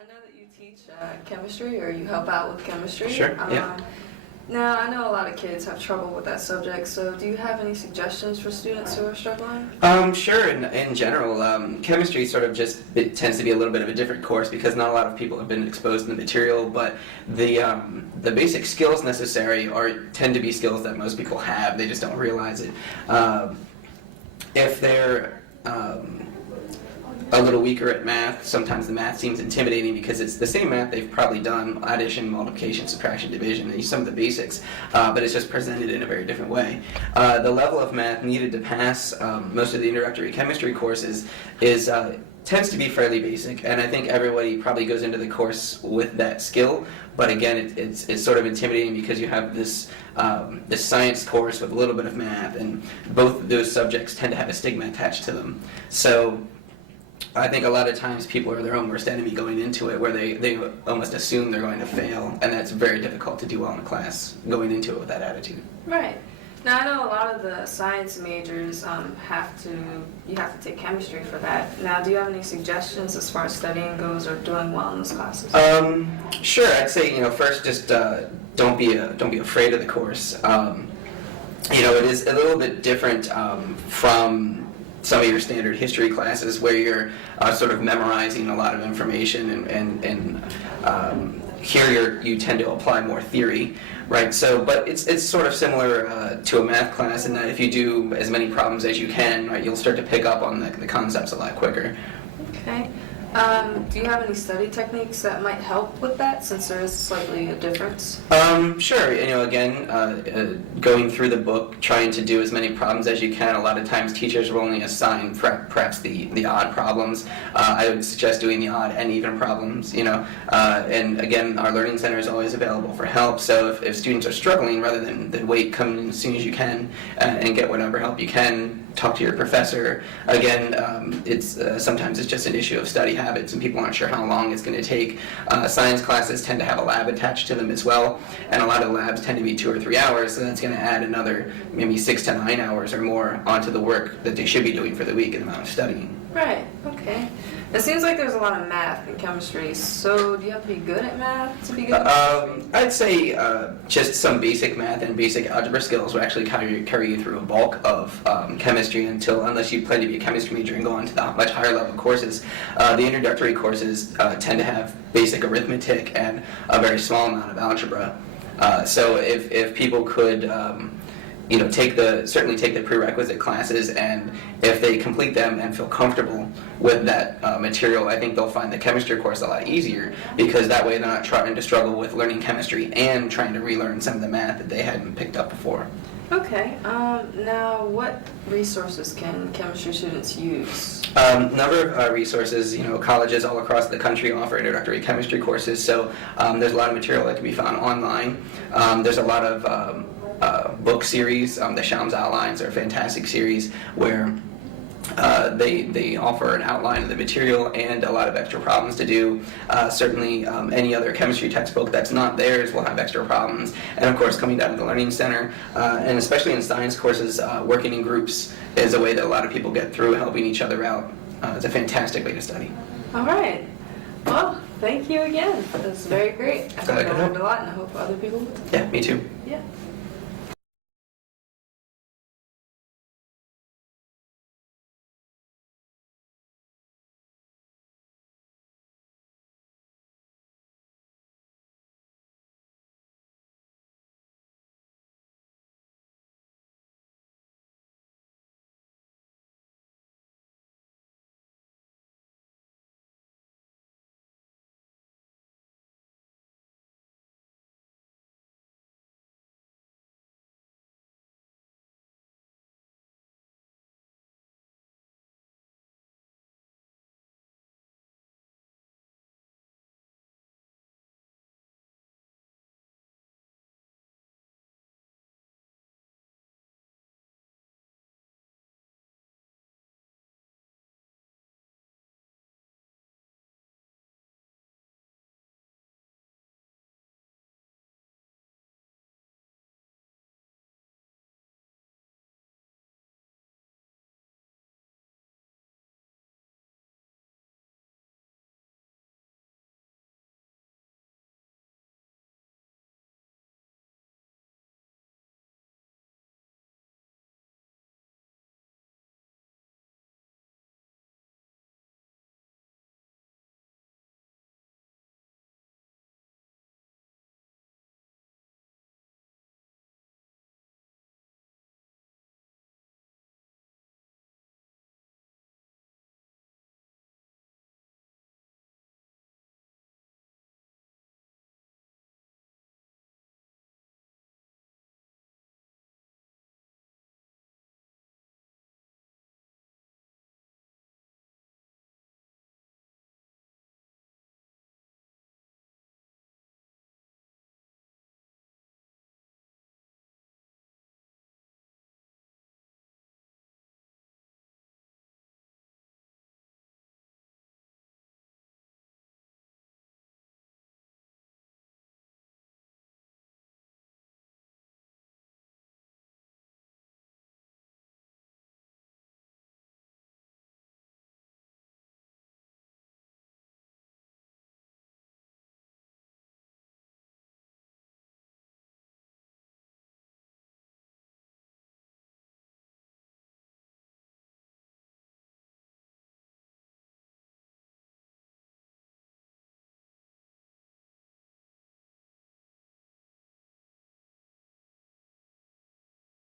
I know that you teach chemistry, or you help out with chemistry. Sure, yeah. Now, I know a lot of kids have trouble with that subject, so do you have any suggestions for students who are struggling? Sure. In general, chemistry sort of it tends to be a little bit of a different course because not a lot of people have been exposed to the material, but the basic skills necessary tend to be skills that most people have. They just don't realize it. If they're a little weaker at math, sometimes the math seems intimidating because it's the same math they've probably done: addition, multiplication, subtraction, division, and some of the basics, but it's just presented in a very different way. The level of math needed to pass most of the introductory chemistry courses tends to be fairly basic, and I think everybody probably goes into the course with that skill, but again, it's sort of intimidating because you have this science course with a little bit of math, and both of those subjects tend to have a stigma attached to them. So I think a lot of times people are their own worst enemy going into it, where they almost assume they're going to fail, and that's very difficult to do well in a class, going into it with that attitude. Right. Now, I know a lot of the science majors you have to take chemistry for that. Now, do you have any suggestions as far as studying goes or doing well in those classes? Sure. I'd say, first, just don't be afraid of the course. It is a little bit different from some of your standard history classes where you're sort of memorizing a lot of information, and here you tend to apply more theory, right? So, but it's sort of similar to a math class in that if you do as many problems as you can, right, you'll start to pick up on the concepts a lot quicker. Okay. Do you have any study techniques that might help with that, since there is slightly a difference? Sure. Again, going through the book, trying to do as many problems as you can. A lot of times teachers will only assign perhaps the odd problems. I would suggest doing the odd and even problems, and again, our Learning Center is always available for help, so if students are struggling, rather than wait, come in as soon as you can and get whatever help you can. Talk to your professor. Again, sometimes it's just an issue of study habits, and people aren't sure how long it's going to take. Science classes tend to have a lab attached to them as well, and a lot of labs tend to be 2 or 3 hours, so that's going to add another maybe 6 to 9 hours or more onto the work that they should be doing for the week and the amount of studying. Right, okay. It seems like there's a lot of math in chemistry, so do you have to be good at math to be good at chemistry? I'd say just some basic math and basic algebra skills will actually carry you through a bulk of chemistry unless you plan to be a chemistry major and go on to the much higher level courses. The introductory courses tend to have basic arithmetic and a very small amount of algebra. So if people could certainly take the prerequisite classes, and if they complete them and feel comfortable with that material, I think they'll find the chemistry course a lot easier, because that way they're not trying to struggle with learning chemistry and trying to relearn some of the math that they hadn't picked up before. Okay, now what resources can chemistry students use? Number of resources. Colleges all across the country offer introductory chemistry courses, so there's a lot of material that can be found online. There's a lot of book series. The Shams Outlines are a fantastic series where they offer an outline of the material and a lot of extra problems to do. Certainly any other chemistry textbook that's not theirs will have extra problems. And of course, coming down to the Learning Center, and especially in science courses, working in groups is a way that a lot of people get through, helping each other out. It's a fantastic way to study. All right. Well, thank you again. That's very great. I think I learned a lot, and I hope other people will. Yeah, me too. Yeah.